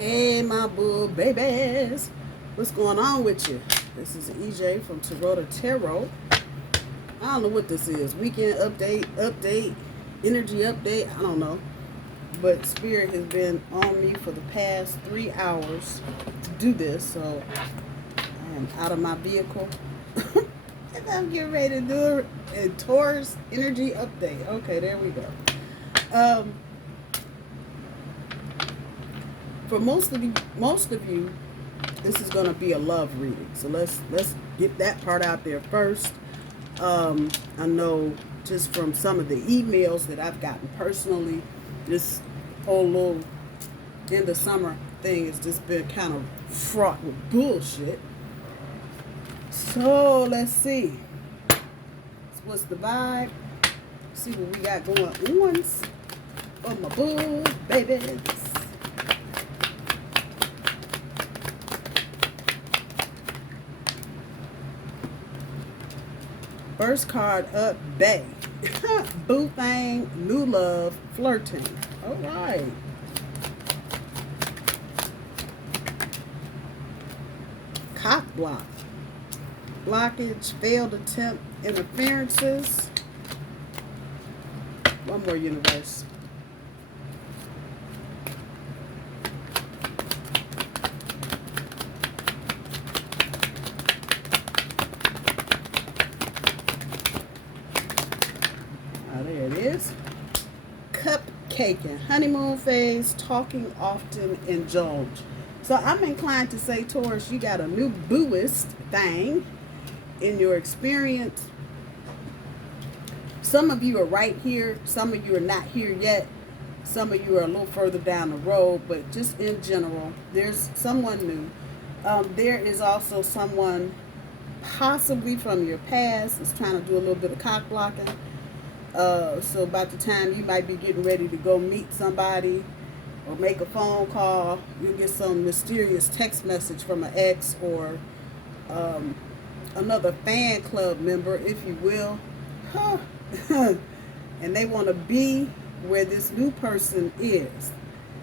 Hey, my boo babies. What's going on with you? This is EJ from Taurota Tarot. I don't know what this is. Weekend update, energy update. I don't know. But Spirit has been on me for the past 3 hours to do this. So I am out of my vehicle. And I'm getting ready to do a Taurus energy update. Okay, there we go. For most of you, this is going to be a love reading. So let's get that part out there first. I know just from some of the emails that I've gotten personally, this whole little end of summer thing has just been kind of fraught with bullshit. So let's see. What's the vibe? See what we got going on for my boo babies. First card up, Bay. Boo thing, new love, flirting. All right. Cock block. Blockage, failed attempt, interferences. One more universe. There it is. Cupcaking, honeymoon phase, talking often, indulge. So I'm inclined to say, Taurus, you got a new booist thing in your experience. Some of you are right here. Some of you are not here yet. Some of you are a little further down the road. But just in general, there's someone new. There is also someone possibly from your past that's trying to do a little bit of cock blocking. So about the time you might be getting ready to go meet somebody or make a phone call, you'll get some mysterious text message from an ex or another fan club member, if you will. And they want to be where this new person is.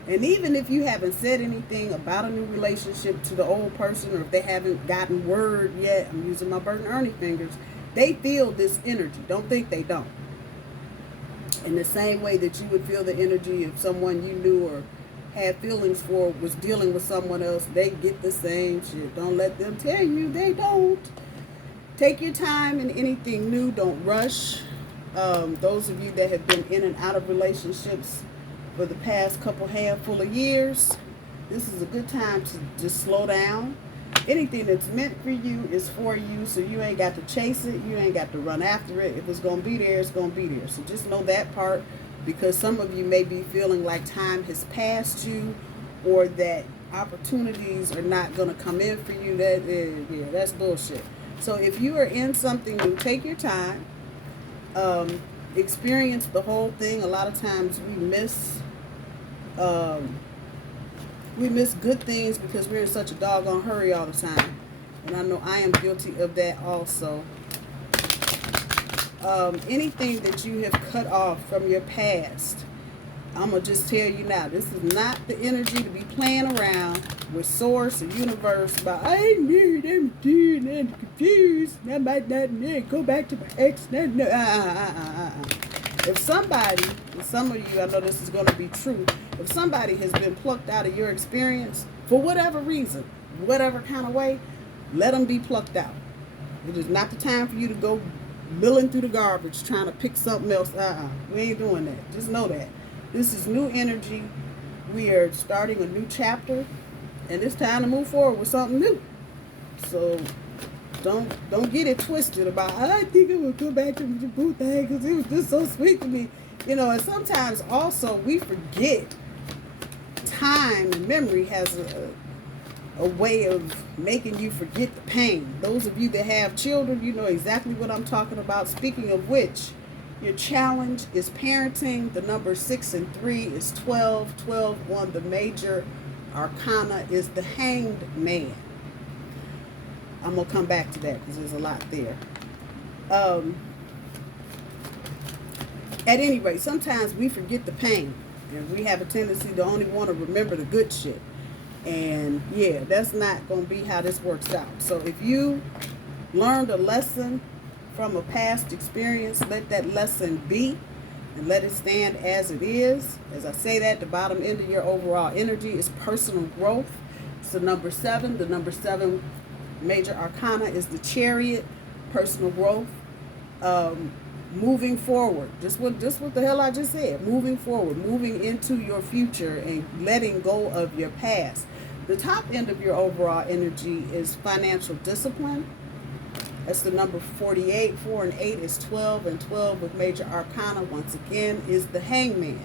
And even if you haven't said anything about a new relationship to the old person, or if they haven't gotten word yet, I'm using my Bert and Ernie fingers, they feel this energy. Don't think they don't. In the same way that you would feel the energy of someone you knew or had feelings for was dealing with someone else, they get the same shit. Don't let them tell you they don't. Take your time in anything new. Don't rush. Those of you that have been in and out of relationships for the past handful of years, this is a good time to just slow down. Anything that's meant for you is for you, so you ain't got to chase it. You ain't got to run after it. If it's going to be there, it's going to be there. So just know that part, because some of you may be feeling like time has passed you, or that opportunities are not going to come in for you. That's bullshit. So if you are in something new, take your time. Experience the whole thing. A lot of times we miss good things because we're in such a doggone hurry all the time. And I know I am guilty of that also. Anything that you have cut off from your past, I'm going to just tell you now, this is not the energy to be playing around with source or universe about, I knew them doing and confused. I might not go back to my ex. If somebody, and some of you, I know this is going to be true, if somebody has been plucked out of your experience for whatever reason, whatever kind of way, let them be plucked out. It is not the time for you to go milling through the garbage trying to pick something else. We ain't doing that. Just know that. This is new energy. We are starting a new chapter, and it's time to move forward with something new. So don't get it twisted about, I think I'm going to go back to the boo thing because it was just so sweet to me. You know, and sometimes also we forget time and memory has a way of making you forget the pain. Those of you that have children, you know exactly what I'm talking about. Speaking of which, your challenge is parenting. The number 6 and 3 is 12. 12 on the major arcana is the Hanged Man. I'm going to come back to that because there's a lot there. At any rate, sometimes we forget the pain. And we have a tendency to only want to remember the good shit. And yeah, that's not going to be how this works out. So if you learned a lesson from a past experience, let that lesson be and let it stand as it is. As I say that, the bottom end of your overall energy is personal growth. It's the number 7. The number 7 major arcana is the Chariot, personal growth. Moving forward, just what the hell I just said. Moving forward, moving into your future and letting go of your past. The top end of your overall energy is financial discipline. That's the number 48. 4 and 8 is 12, and 12 with major arcana once again is the Hangman.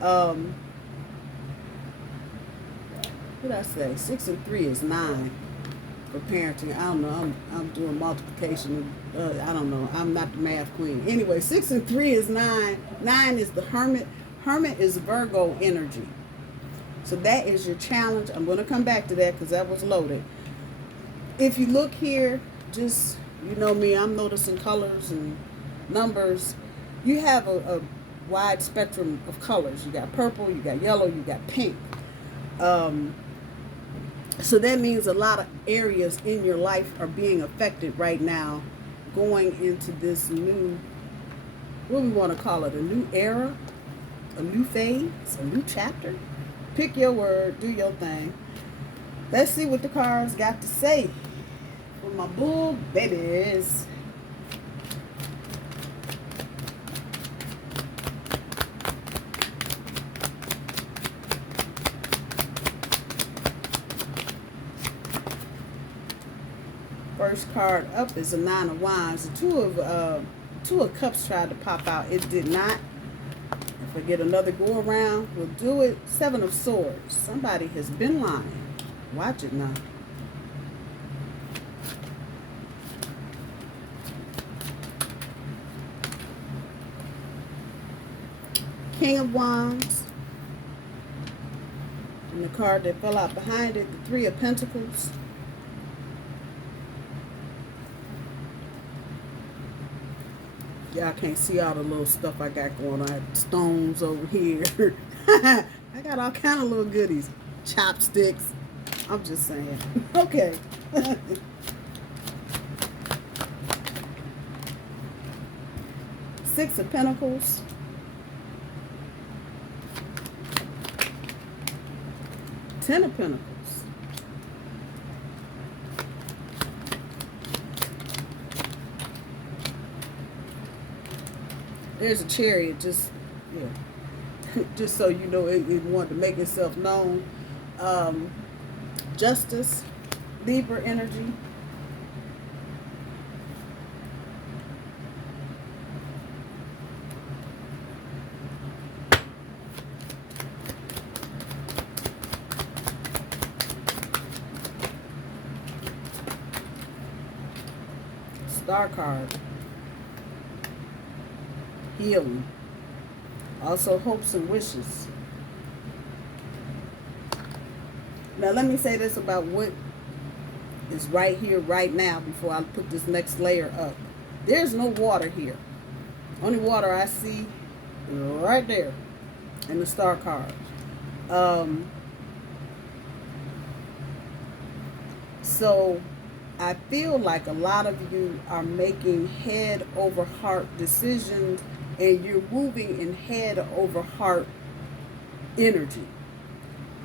What did I say? 6 and 3 is 9 for parenting. I don't know. I'm doing multiplication. I don't know. I'm not the math queen. Anyway, 6 and 3 is 9. 9 is the Hermit. Hermit is Virgo energy. So that is your challenge. I'm going to come back to that because that was loaded. If you look here, just, you know me, I'm noticing colors and numbers. You have a wide spectrum of colors. You got purple, you got yellow, you got pink. So that means a lot of areas in your life are being affected right now, going into this new, what we want to call it, a new era, a new phase, a new chapter. Pick your word, do your thing. Let's see what the cards got to say for my bull babies. First card up is a 9 of Wands. The two of Cups tried to pop out. It did not. If I get another go around, we'll do it. 7 of Swords. Somebody has been lying. Watch it now. King of Wands. And the card that fell out behind it, the 3 of Pentacles. Y'all can't see all the little stuff I got going on. I have stones over here. I got all kind of little goodies. Chopsticks. I'm just saying. Okay. 6 of Pentacles. 10 of Pentacles. There's a Chariot, just, yeah. Just so you know, it wanted to make itself known. Justice, Libra energy. Star card. Healing. Also hopes and wishes. Now let me say this about what is right here, right now, before I put this next layer up. There's no water here. Only water I see right there in the star card. So I feel like a lot of you are making head over heart decisions, and you're moving in head over heart energy.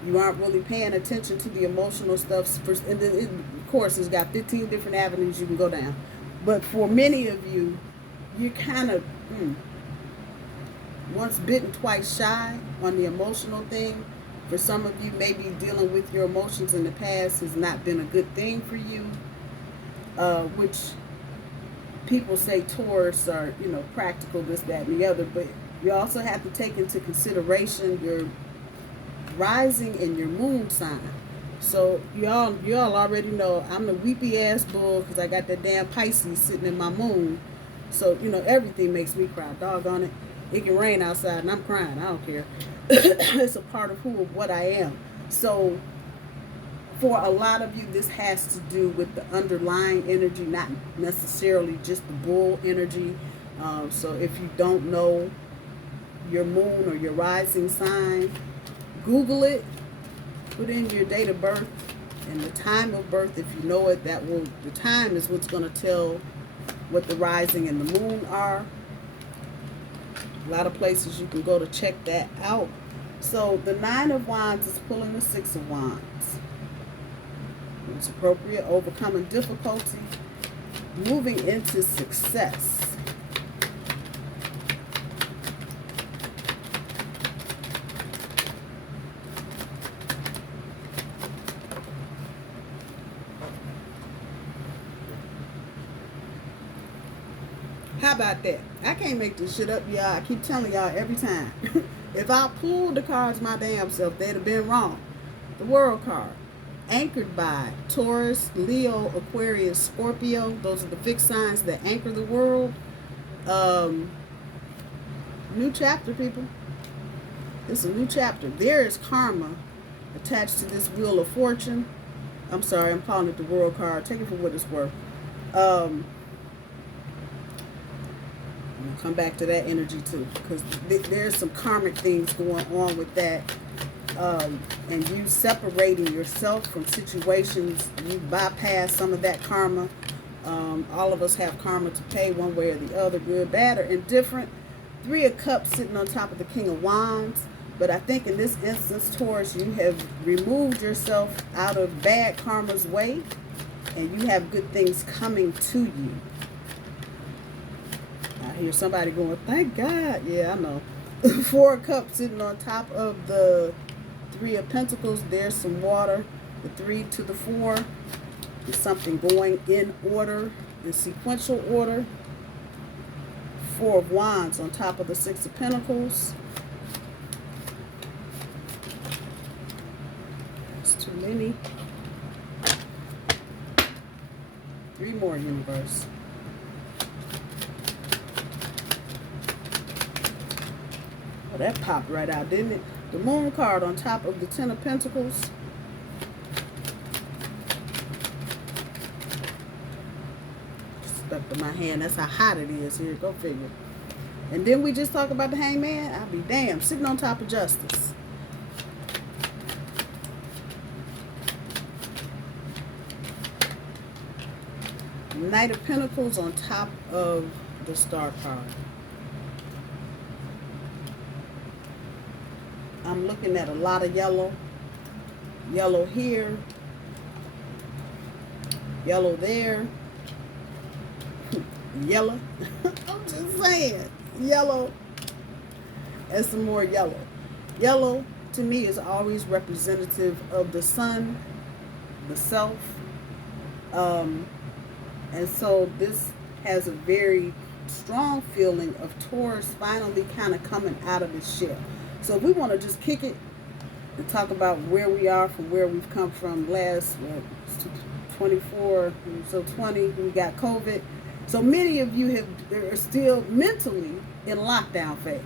You aren't really paying attention to the emotional stuff. And then of course, it's got 15 different avenues you can go down. But for many of you, you're kind of once bitten, twice shy on the emotional thing. For some of you, maybe dealing with your emotions in the past has not been a good thing for you. Which people say Taurus are, practical, this, that, and the other. But you also have to take into consideration your rising and your moon sign. So y'all already know I'm the weepy ass bull because I got that damn Pisces sitting in my moon. So, everything makes me cry. Doggone it. It can rain outside and I'm crying. I don't care. It's a part of what I am. So for a lot of you, this has to do with the underlying energy, not necessarily just the bull energy. So if you don't know your moon or your rising sign, Google it Put in your date of birth and the time of birth if you know it. The time is what's going to tell what the rising and the moon are. A lot of places you can go to check that out. So the 9 of Wands is pulling the 6 of Wands. It's appropriate. Overcoming difficulty. Moving into success. How about that? I can't make this shit up, y'all. I keep telling y'all every time. If I pulled the cards my damn self, they'd have been wrong. The World card. Anchored by Taurus, Leo, Aquarius, Scorpio. Those are the fixed signs that anchor the world. New chapter, people. It's a new chapter. There is karma attached to this Wheel of Fortune. I'm sorry, I'm calling it the World card. Take it for what it's worth. We'll come back to that energy too, because there's some karmic things going on with that. And you separating yourself from situations, you bypass some of that karma. All of us have karma to pay one way or the other, good, bad, or indifferent. 3 of Cups sitting on top of the King of Wands. But I think in this instance, Taurus, you have removed yourself out of bad karma's way, and you have good things coming to you. I hear somebody going, thank God. Yeah, I know. 4 of Cups sitting on top of the 3 of Pentacles. There's some water. The 3 to the 4 is something going in order, in sequential order. 4 of Wands on top of the 6 of Pentacles. That's too many. 3 more, universe. Oh, that popped right out, didn't it? The Moon card on top of the 10 of Pentacles. Stuck to my hand. That's how hot it is here. Go figure. And then we just talk about the Hangman. I'll be damned. Sitting on top of Justice. Knight of Pentacles on top of the Star card. I'm looking at a lot of yellow. Yellow here. Yellow there. Yellow. I'm just saying. Yellow. And some more yellow. Yellow, to me, is always representative of the sun, the self. And so this has a very strong feeling of Taurus finally kind of coming out of his shell. So we want to just kick it and talk about where we are from where we've come from last 24, so 20, we got COVID. So many of you are still mentally in lockdown phase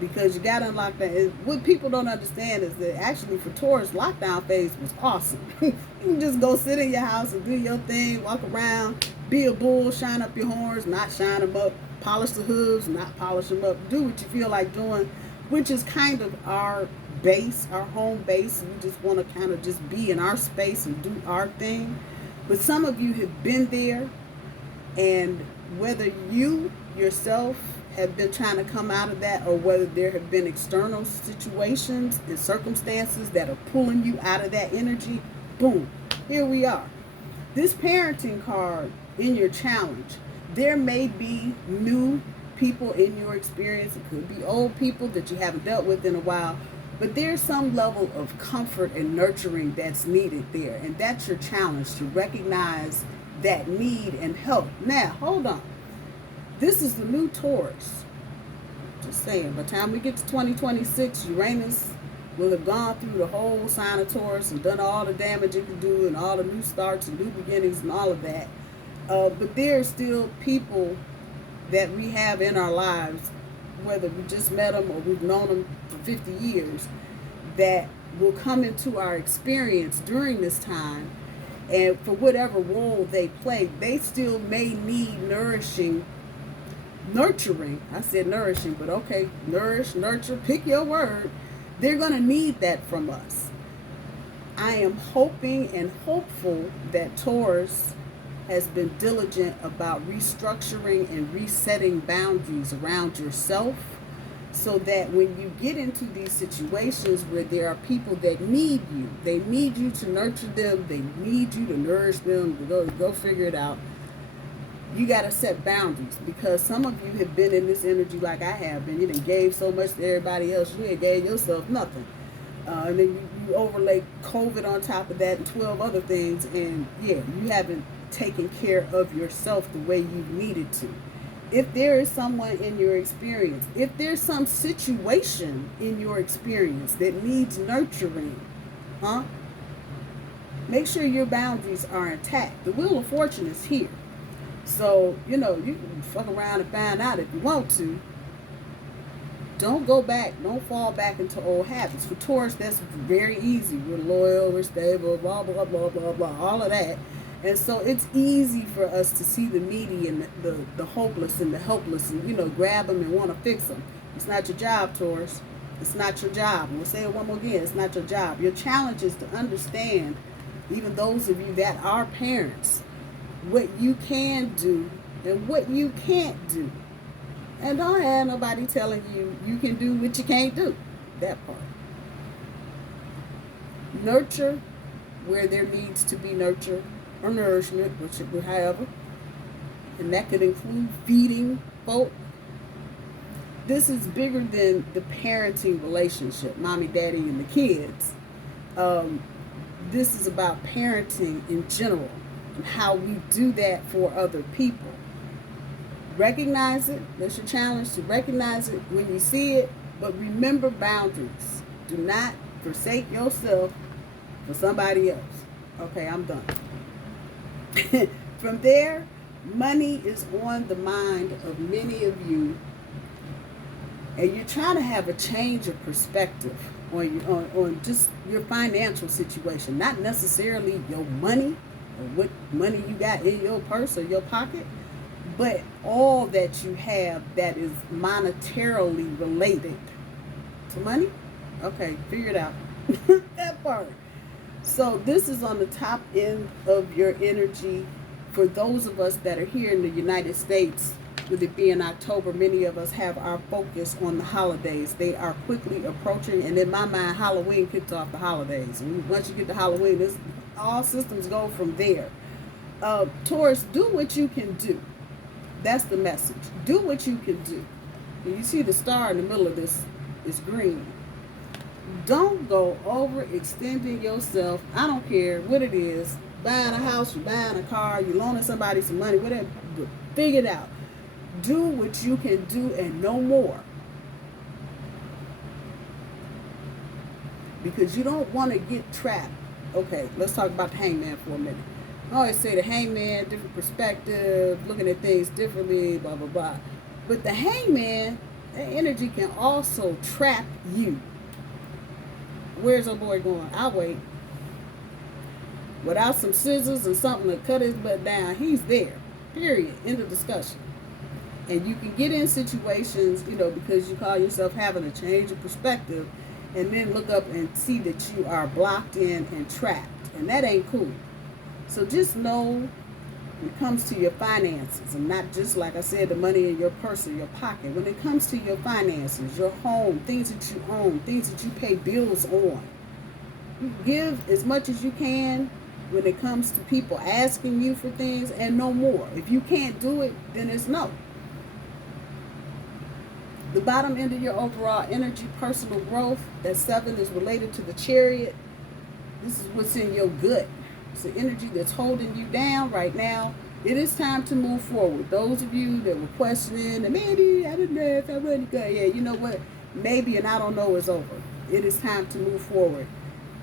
because you got in lockdown. What people don't understand is that actually for Taurus, lockdown phase was awesome. You can just go sit in your house and do your thing, walk around, be a bull, shine up your horns, not shine them up, polish the hooves, not polish them up, do what you feel like doing, which is kind of our base, our home base. We just want to kind of just be in our space and do our thing. But some of you have been there, and whether you yourself have been trying to come out of that or whether there have been external situations and circumstances that are pulling you out of that energy, boom, here we are. This parenting card in your challenge, there may be new people in your experience. It could be old people that you haven't dealt with in a while, but there's some level of comfort and nurturing that's needed there, and that's your challenge, to recognize that need and help. Now, hold on. This is the new Taurus. Just saying, by the time we get to 2026, Uranus will have gone through the whole sign of Taurus and done all the damage it can do and all the new starts and new beginnings and all of that. But there are still people that we have in our lives, whether we just met them or we've known them for 50 years, that will come into our experience during this time, and for whatever role they play, they still may need nurturing. I said nourishing, but okay, nourish, nurture, pick your word. They're going to need that from us. I am hoping and hopeful that Taurus has been diligent about restructuring and resetting boundaries around yourself, so that when you get into these situations where there are people that need you, they need you to nurture them, they need you to nourish them, to go figure it out. You got to set boundaries, because some of you have been in this energy like I have been. You done gave so much to everybody else, you ain't gave yourself nothing. And then you overlay COVID on top of that and 12 other things, and yeah, you haven't taken care of yourself the way you needed to. If there is someone in your experience, if there's some situation in your experience that needs nurturing, make sure your boundaries are intact. The Wheel of Fortune is here. So, you can fuck around and find out if you want to. Don't go back. Don't fall back into old habits. For Taurus, that's very easy. We're loyal, we're stable, blah, blah, blah, blah, blah, all of that. And so it's easy for us to see the needy and the hopeless and the helpless and, grab them and want to fix them. It's not your job, Taurus. It's not your job. We'll say it one more again. It's not your job. Your challenge is to understand, even those of you that are parents, what you can do and what you can't do. And don't have nobody telling you can do what you can't do. That part. Nurture where there needs to be nurture or nourishment, however. And that could include feeding folk. This is bigger than the parenting relationship, mommy, daddy, and the kids. This is about parenting in general and how we do that for other people. Recognize it. That's your challenge, to recognize it when you see it, but remember boundaries. Do not forsake yourself for somebody else. Okay, I'm done. From there, money is on the mind of many of you, and you're trying to have a change of perspective on just your financial situation, not necessarily your money or what money you got in your purse or your pocket, but all that you have that is monetarily related to money. Okay, figure it out. That part. So this is on the top end of your energy. For those of us that are here in the United States, with it being October, many of us have our focus on the holidays. They are quickly approaching, and in my mind, Halloween kicks off the holidays. And once you get to Halloween, all systems go from there. Taurus, do what you can do. That's the message. Do what you can do. And you see the star in the middle of this is green. Don't go overextending yourself. I don't care what it is. Buying a house, you're buying a car, you're loaning somebody some money, whatever. Figure it out. Do what you can do and no more. Because you don't want to get trapped. Okay, let's talk about the hangman for a minute. I always say the hangman, different perspective, looking at things differently, blah, blah, blah. But the hangman, that energy can also trap you. Where's our boy going? I'll wait. Without some scissors and something to cut his butt down, he's there. Period. End of discussion. And you can get in situations, because you call yourself having a change of perspective, and then look up and see that you are blocked in and trapped. And that ain't cool. So just know when it comes to your finances, and not just, like I said, the money in your purse or your pocket. When it comes to your finances, your home, things that you own, things that you pay bills on, you give as much as you can when it comes to people asking you for things, and no more. If you can't do it, then it's no. The bottom end of your overall energy, personal growth, that 7 is related to the Chariot. This is what's in your gut. It's the energy that's holding you down right now. It is time to move forward. Those of you that were questioning, and maybe, I don't know if I really got, yeah, you know what? Maybe and I don't know is over. It is time to move forward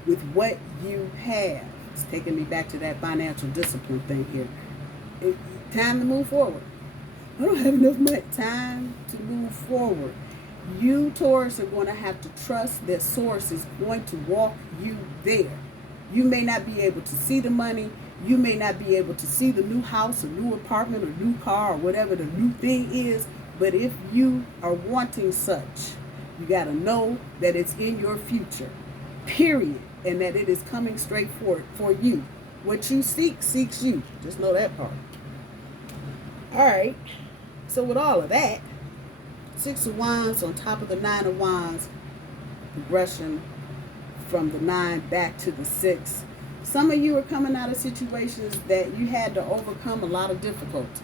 with what you have. It's taking me back to that financial discipline thing here. Time to move forward. I don't have enough money. Time to move forward. You, Taurus, are going to have to trust that Source is going to walk you there. You may not be able to see the money. You may not be able to see the new house or new apartment or new car or whatever the new thing is. But if you are wanting such, you got to know that it's in your future. Period. and that it is coming straight for you. What you seek, seeks you. Just know that part. All right. So with all of that, 6 of Wands on top of the 9 of Wands, progression from the 9 back to the 6. Some of you are coming out of situations that you had to overcome a lot of difficulty.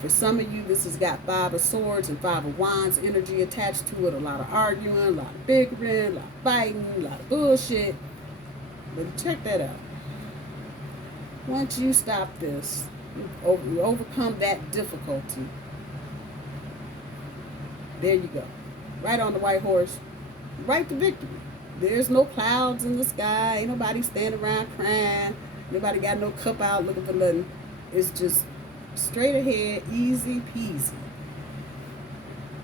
For some of you, this has got 5 of Swords and 5 of Wands energy attached to it. A lot of arguing, a lot of bickering, a lot of fighting, a lot of bullshit. But check that out. Once you stop this, you overcome that difficulty. There you go. Right on the white horse. Right to victory. There's no clouds in the sky. Ain't nobody standing around crying. Nobody got no cup out looking for nothing. It's just straight ahead, easy peasy.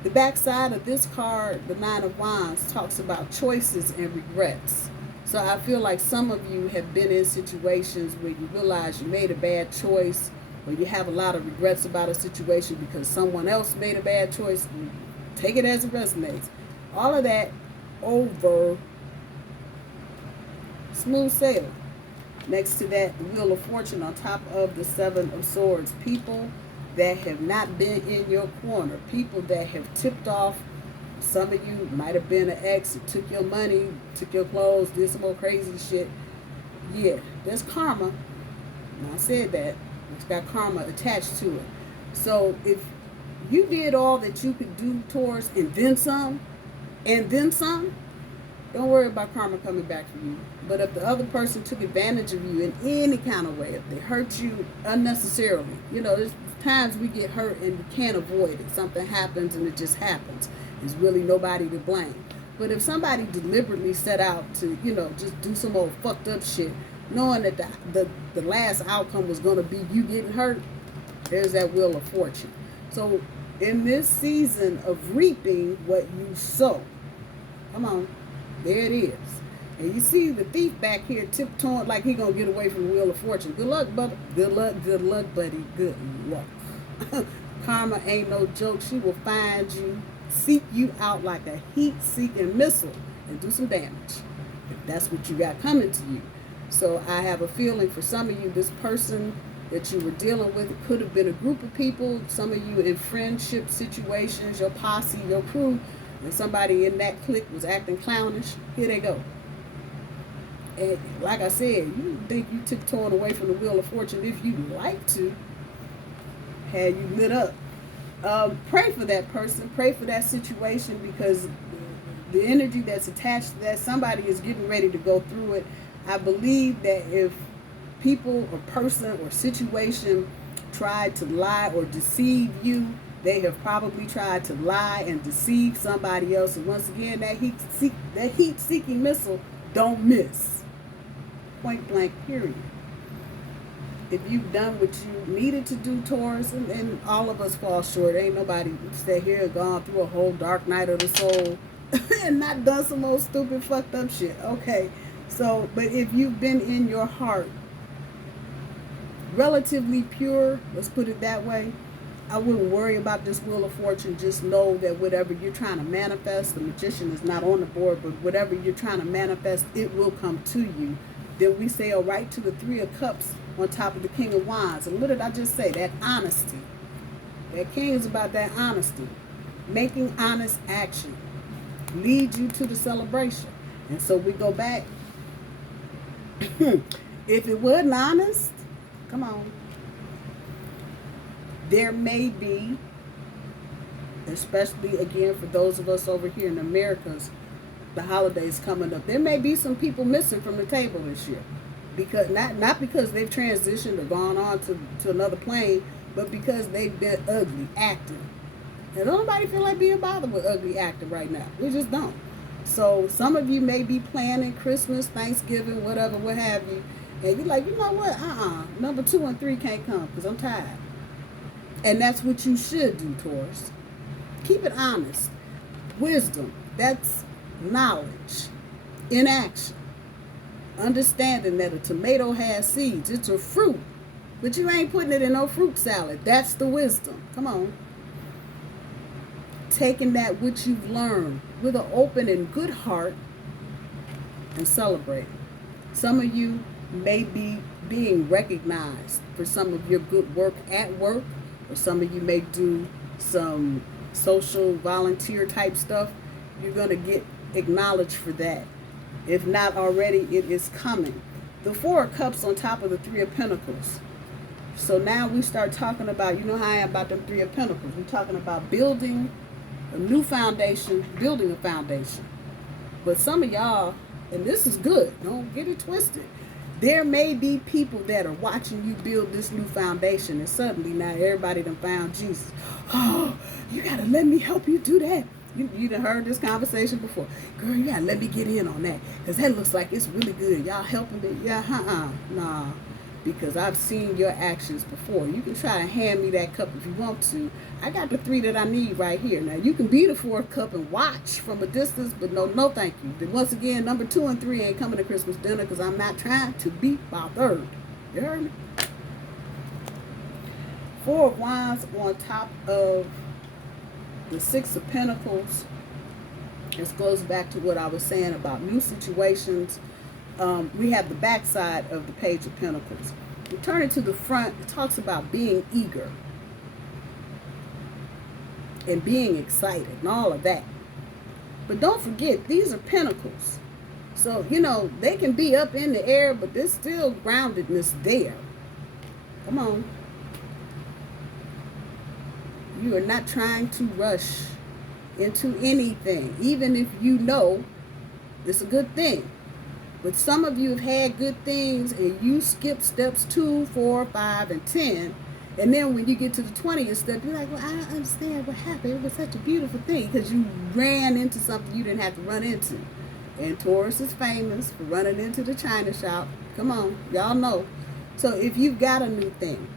The backside of this card, the 9 of Wands, talks about choices and regrets. So I feel like some of you have been in situations where you realize you made a bad choice, or you have a lot of regrets about a situation because someone else made a bad choice. Take it as it resonates. All of that over. Smooth sail. Next to that, the Wheel of Fortune on top of the 7 of Swords. People that have not been in your corner. People that have tipped off. Some of you might have been an ex that took your money, took your clothes, did some more crazy shit. Yeah, there's karma. And I said that. It's got karma attached to it. So if you did all that you could do, Taurus, and then some, don't worry about karma coming back for you. But if the other person took advantage of you in any kind of way, if they hurt you unnecessarily, there's times we get hurt and we can't avoid it. Something happens and it just happens. There's really nobody to blame. But if somebody deliberately set out to, just do some old fucked up shit, knowing that the last outcome was going to be you getting hurt, there's that Wheel of Fortune. So in this season of reaping what you sow, come on, there it is. And you see the thief back here tiptoeing like he gonna get away from the Wheel of Fortune. Good luck, buddy. Good luck, buddy. Good luck. Karma ain't no joke. She will find you, seek you out like a heat-seeking missile, and do some damage. If that's what you got coming to you. So I have a feeling for some of you, this person that you were dealing with could have been a group of people. Some of you in friendship situations, your posse, your crew, and somebody in that clique was acting clownish. Here they go. And like I said, you think you tiptoeing away from the Wheel of Fortune if you'd like to. Had you lit up. Pray for that person. Pray for that situation, because the energy that's attached to that, somebody is getting ready to go through it. I believe that if people or person or situation tried to lie or deceive you, they have probably tried to lie and deceive somebody else. And once again, that heat-seeking missile don't miss. Point blank, period. If you've done what you needed to do, Taurus, and all of us fall short. Ain't nobody sat here and gone through a whole dark night of the soul and not done some old stupid fucked up shit. Okay, so, but if you've been in your heart relatively pure, let's put it that way, I wouldn't worry about this Wheel of Fortune. Just know that whatever you're trying to manifest, the magician is not on the board, but whatever you're trying to manifest, it will come to you. Then we sail right to the 3 of Cups on top of the King of Wands. And what did I just say? That honesty. That King is about that honesty. Making honest action leads you to the celebration. And so we go back. If it wasn't honest, come on. There may be, especially again for those of us over here in the Americas, the holidays coming up, there may be some people missing from the table this year, because not because they've transitioned or gone on to another plane, but because they've been ugly acting. And don't nobody feel like being bothered with ugly acting right now. We just don't. So some of you may be planning Christmas, Thanksgiving, whatever, what have you, and you're like, you know what? Number 2 and 3 can't come because I'm tired. And that's what you should do, Taurus. Keep it honest. Wisdom, that's knowledge in action. Understanding that a tomato has seeds. It's a fruit, but you ain't putting it in no fruit salad. That's the wisdom. Come on. Taking that which you've learned with an open and good heart and celebrating. Some of you may be being recognized for some of your good work at work, or some of you may do some social volunteer type stuff. You're going to get acknowledged for that. If not already, it is coming. The Four of Cups on top of the Three of Pentacles. So now we start talking about, you know how I am about them Three of Pentacles. We're talking about building a new foundation, building a foundation. But some of y'all, and this is good, don't get it twisted. There may be people that are watching you build this new foundation, and suddenly now everybody done found Jesus. Oh, you got to let me help you do that. You done heard this conversation before. Girl, you got to let me get in on that, because that looks like it's really good. Y'all helping me? Yeah, nah. Because I've seen your actions before. You can try to hand me that cup if you want to. I got the three that I need right here. Now, you can be the fourth cup and watch from a distance, but no thank you. Then once again, number 2 and 3 ain't coming to Christmas dinner, because I'm not trying to be bothered. You heard me? Four of Wands on top of the Six of Pentacles. This goes back to what I was saying about new situations. We have the backside of the Page of Pentacles. We turn it to the front. It talks about being eager and being excited and all of that. But don't forget, these are pentacles. So, you know, they can be up in the air, but there's still groundedness there. Come on. You are not trying to rush into anything, even if you know it's a good thing. But some of you have had good things and you skip steps 2, 4, 5, and 10. And then when you get to the 20th step, you're like, well, I don't understand what happened. It was such a beautiful thing, because you ran into something you didn't have to run into. And Taurus is famous for running into the china shop. Come on, y'all know. So if you've got a new thing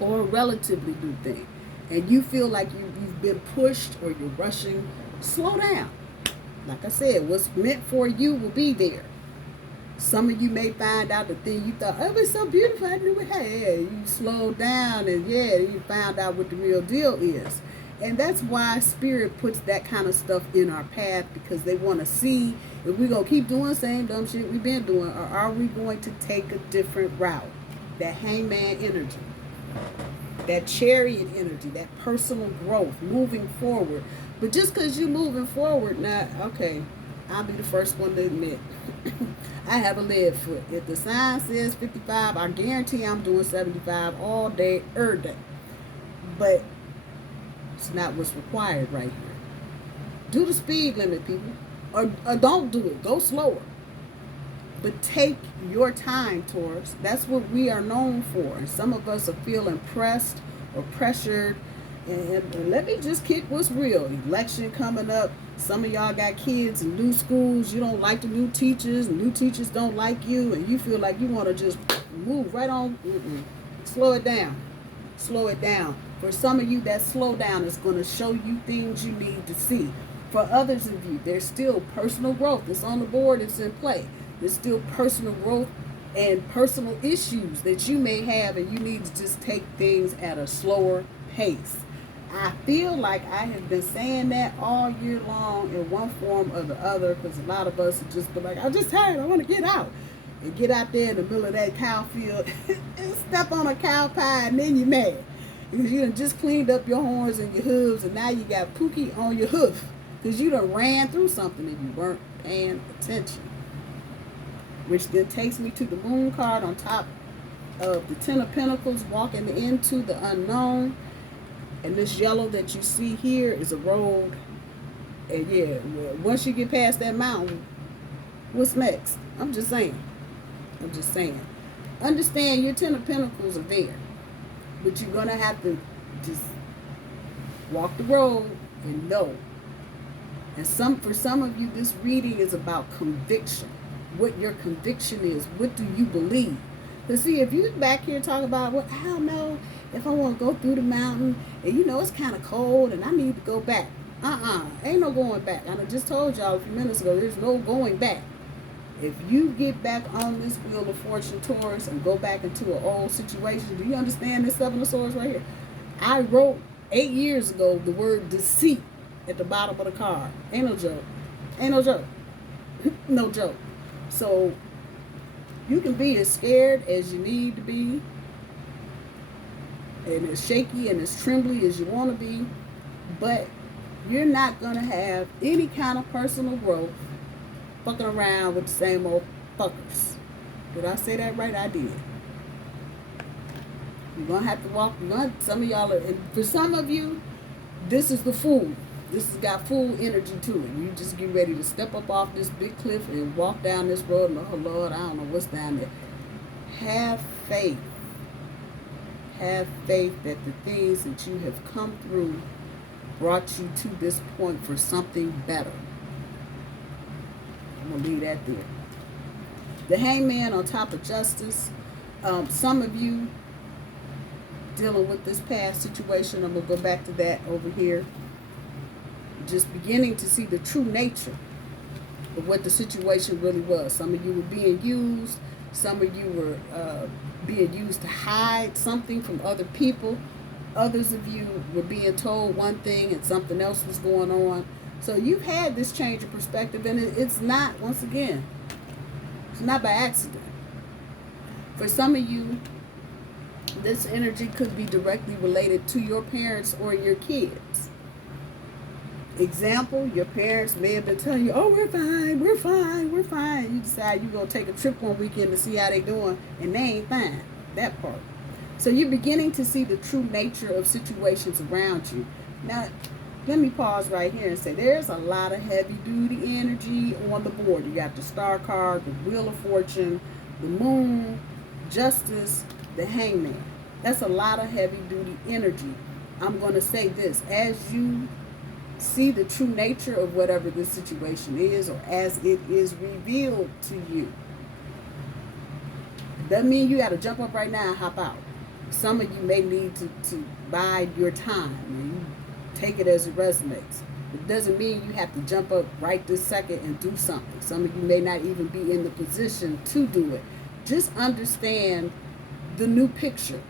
or a relatively new thing, and you feel like you've been pushed or you're rushing, slow down. Like I said, what's meant for you will be there. Some of you may find out the thing you thought, oh, it was so beautiful, I knew it had. Yeah, you slowed down and you found out what the real deal is. And that's why Spirit puts that kind of stuff in our path, because they want to see if we're going to keep doing the same dumb shit we've been doing, or are we going to take a different route? That hangman energy, that chariot energy, that personal growth, moving forward. But just because you're moving forward, now, okay, I'll be the first one to admit, I have a lead foot. If the sign says 55, I guarantee I'm doing 75 all day, every day. But it's not what's required right here. Do the speed limit, people. Or don't do it. Go slower. But take your time, Taurus. That's what we are known for. And some of us are feeling pressed or pressured. And let me just kick what's real. Election coming up. Some of y'all got kids in new schools. You don't like the new teachers. New teachers don't like you. And you feel like you want to just move right on. Slow it down. Slow it down. For some of you, that slowdown is going to show you things you need to see. For others of you, there's still personal growth. It's on the board. It's in play. There's still personal growth and personal issues that you may have, and you need to just take things at a slower pace. I feel like I have been saying that all year long in one form or the other, because a lot of us have just been like, I'm just tired, I want to get out. And get out there in the middle of that cow field and step on a cow pie, and then you're mad. Because you done just cleaned up your horns and your hooves, and now you got pookie on your hoof. Because you done ran through something and you weren't paying attention. Which then takes me to the Moon card on top of the Ten of Pentacles, walking into the unknown. And this yellow that you see here is a road. And yeah, once you get past that mountain, what's next? I'm just saying. Understand your Ten of Pentacles are there. But you're going to have to just walk the road and know. And for some of you, this reading is about conviction. What your conviction is. What do you believe? Because see, if you back here talking about, well, I don't know if I want to go through the mountain, and you know it's kind of cold and I need to go back. Ain't no going back. I just told y'all a few minutes ago, there's no going back. If you get back on this Wheel of Fortune, Taurus, and go back into an old situation, do you understand this Seven of Swords right here? I wrote 8 years ago the word deceit at the bottom of the card. Ain't no joke. No joke. So you can be as scared as you need to be, and as shaky and as trembly as you want to be, but you're not going to have any kind of personal growth fucking around with the same old fuckers. Did I say that right? I did. You're going to have to walk. Some of y'all are, and for some of you, this is the fool. This has got full energy to it. You just get ready to step up off this big cliff and walk down this road, and oh Lord, I don't know what's down there. Have faith. Have faith that the things that you have come through brought you to this point for something better. I'm going to leave that there. The Hangman on top of Justice. Some of you dealing with this past situation. I'm going to go back to that over here. Just beginning to see the true nature of what the situation really was. Some of you were being used. Some of you were being used to hide something from other people. Others of you were being told one thing and something else was going on. So you've had this change of perspective, and it's not, once again, it's not by accident. For some of you, this energy could be directly related to your parents or your kids. Example, your parents may have been telling you, oh, we're fine, we're fine, we're fine. You decide you're going to take a trip one weekend to see how they doing, and they ain't fine. That part. So you're beginning to see the true nature of situations around you. Now, let me pause right here and say there's a lot of heavy-duty energy on the board. You got the Star card, the Wheel of Fortune, the Moon, Justice, the Hangman. That's a lot of heavy-duty energy. I'm going to say this. As you see the true nature of whatever this situation is, or as it is revealed to you, doesn't mean you got to jump up right now and hop out. Some of you may need to bide your time and you take it as it resonates. It doesn't mean you have to jump up right this second and do something. Some of you may not even be in the position to do it. Just understand the new picture.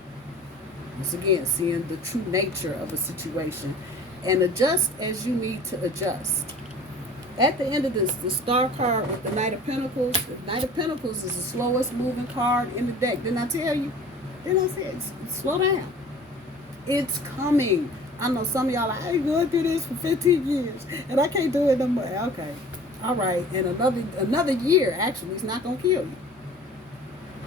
Once again, seeing the true nature of a situation, and adjust as you need to adjust. At the end of this, the Star card with the Knight of Pentacles. The Knight of Pentacles is the slowest moving card in the deck. Didn't I tell you? Didn't I say it? Slow down. It's coming. I know some of y'all are like, I ain't going through this for 15 years, and I can't do it no more. Okay. All right. And another year, actually, is not going to kill you.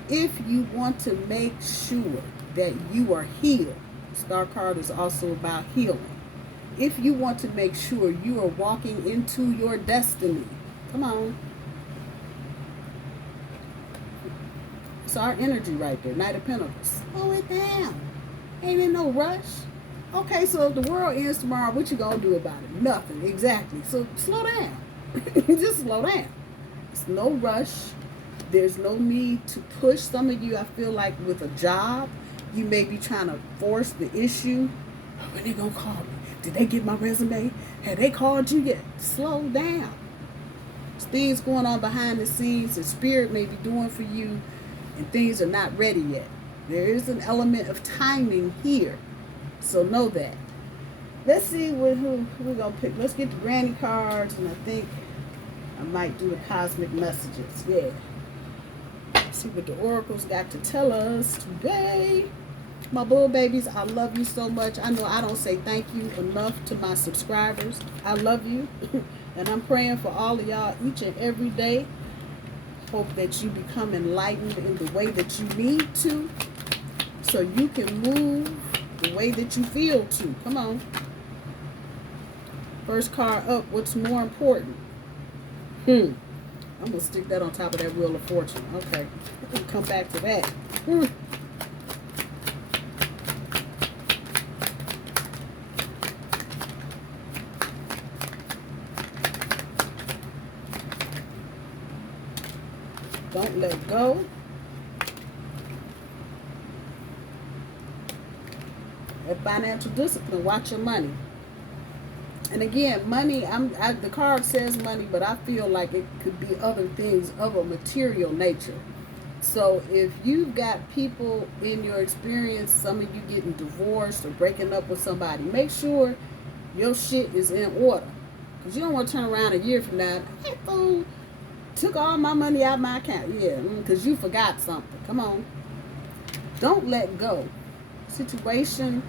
If you want to make sure that you are healed, Star card is also about healing. If you want to make sure you are walking into your destiny, come on. It's our energy right there, Knight of Pentacles. Slow it down. Ain't in no rush. Okay, so if the world ends tomorrow, what you gonna do about it? Nothing, exactly. So slow down. Just slow down. It's no rush. There's no need to push. Some of you, I feel like with a job, you may be trying to force the issue. Oh, when they gonna call me? Did they get my resume? Have they called you yet? Slow down. There's things going on behind the scenes that Spirit may be doing for you, and things are not ready yet. There is an element of timing here. So know that. Let's see who we're going to pick. Let's get the granny cards, and I think I might do the cosmic messages. Yeah. Let's see what the oracles got to tell us today. My bull babies, I love you so much. I know I don't say thank you enough to my subscribers. I love you. And I'm praying for all of y'all each and every day. Hope that you become enlightened in the way that you need to, so you can move the way that you feel to. Come on. First card up, what's more important? I'm going to stick that on top of that Wheel of Fortune. Okay. We'll come back to that. Don't let go. That financial discipline. Watch your money. And again, money, the card says money, but I feel like it could be other things of a material nature. So if you've got people in your experience, some of you getting divorced or breaking up with somebody, make sure your shit is in order. Because you don't want to turn around a year from now, hey fool, took all my money out of my account. Yeah, because you forgot something. Come on. Don't let go. Situation.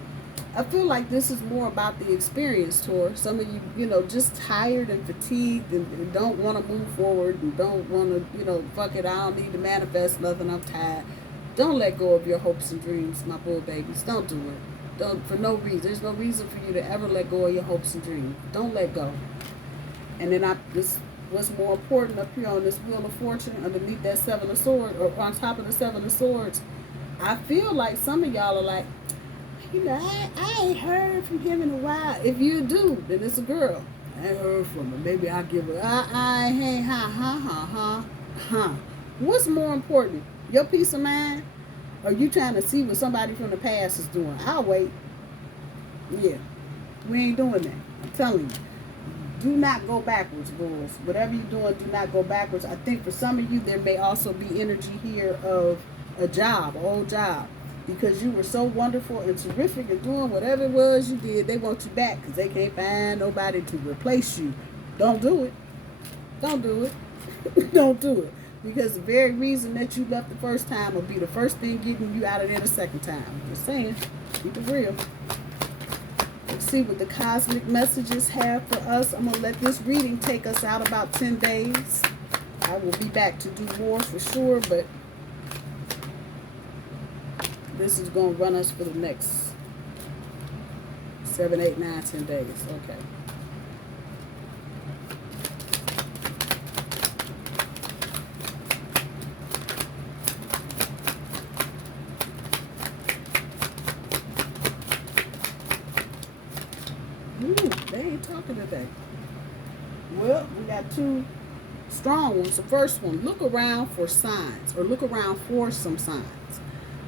I feel like this is more about the experience, Tor. Some of you, just tired and fatigued and don't want to move forward and don't want to, fuck it, I don't need to manifest nothing, I'm tired. Don't let go of your hopes and dreams, my bull babies. Don't do it. Don't, for no reason. There's no reason for you to ever let go of your hopes and dreams. Don't let go. And then this what's more important up here on this Wheel of Fortune, underneath that Seven of Swords, or on top of the Seven of Swords, I feel like some of y'all are like, I ain't heard from him in a while. If you do, then it's a girl. I ain't heard from her. Maybe I'll give her, hey, What's more important, your peace of mind, or you trying to see what somebody from the past is doing? I'll wait. Yeah, we ain't doing that. I'm telling you. Do not go backwards, bulls. Whatever you're doing, do not go backwards. I think for some of you, there may also be energy here of a job, an old job. Because you were so wonderful and terrific at doing whatever it was you did, they want you back because they can't find nobody to replace you. Don't do it. Don't do it. Don't do it. Because the very reason that you left the first time will be the first thing getting you out of there the second time. Just saying. Keep it real. Let's see what the cosmic messages have for us. I'm going to let this reading take us out about 10 days. I will be back to do more for sure, but this is going to run us for the next 7, 8, 9, 10 days. Okay. Ooh, they ain't talking today. Well, we got 2 strong ones. The first one, look around for signs, or look around for some signs.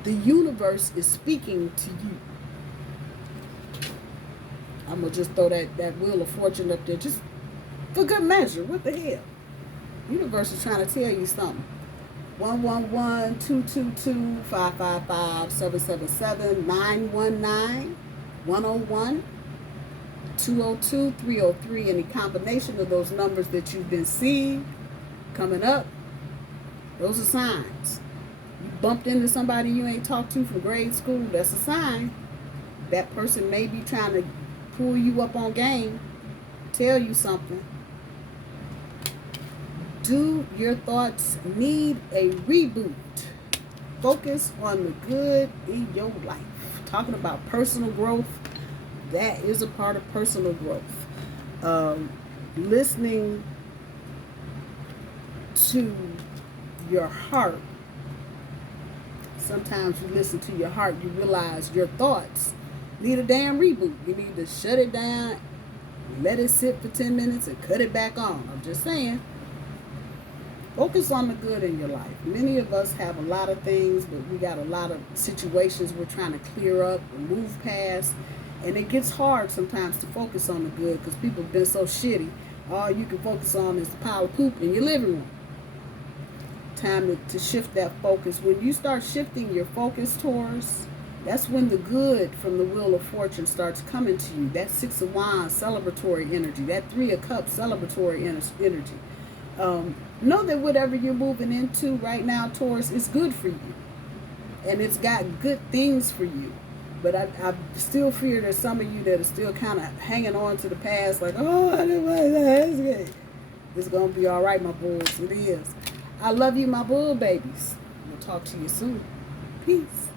The universe is speaking to you. I'm going to just throw that Wheel of Fortune up there just for good measure. What the hell? Universe is trying to tell you something. 111 222 555 777 919 101 202 303. Any combination of those numbers that you've been seeing coming up, those are signs. You bumped into somebody you ain't talked to from grade school, that's a sign. That person may be trying to pull you up on game, tell you something. Do your thoughts need a reboot? Focus on the good in your life. Talking about personal growth, that is a part of personal growth. Listening to your heart. Sometimes you listen to your heart, you realize your thoughts need a damn reboot. You need to shut it down, let it sit for 10 minutes, and cut it back on. I'm just saying. Focus on the good in your life. Many of us have a lot of things, but we got a lot of situations we're trying to clear up and move past. And it gets hard sometimes to focus on the good because people have been so shitty. All you can focus on is the pile of poop in your living room. Time to shift that focus. When you start shifting your focus towards, that's when the good from the Wheel of Fortune starts coming to you. That 6 of Wands celebratory energy, that 3 of Cups celebratory energy. Know that whatever you're moving into right now, Taurus, is good for you. And it's got good things for you. But I still fear there's some of you that are still kind of hanging on to the past, like, oh, I didn't want that. It's going to be all right, my bulls. It is. I love you, my bull babies. We'll talk to you soon. Peace.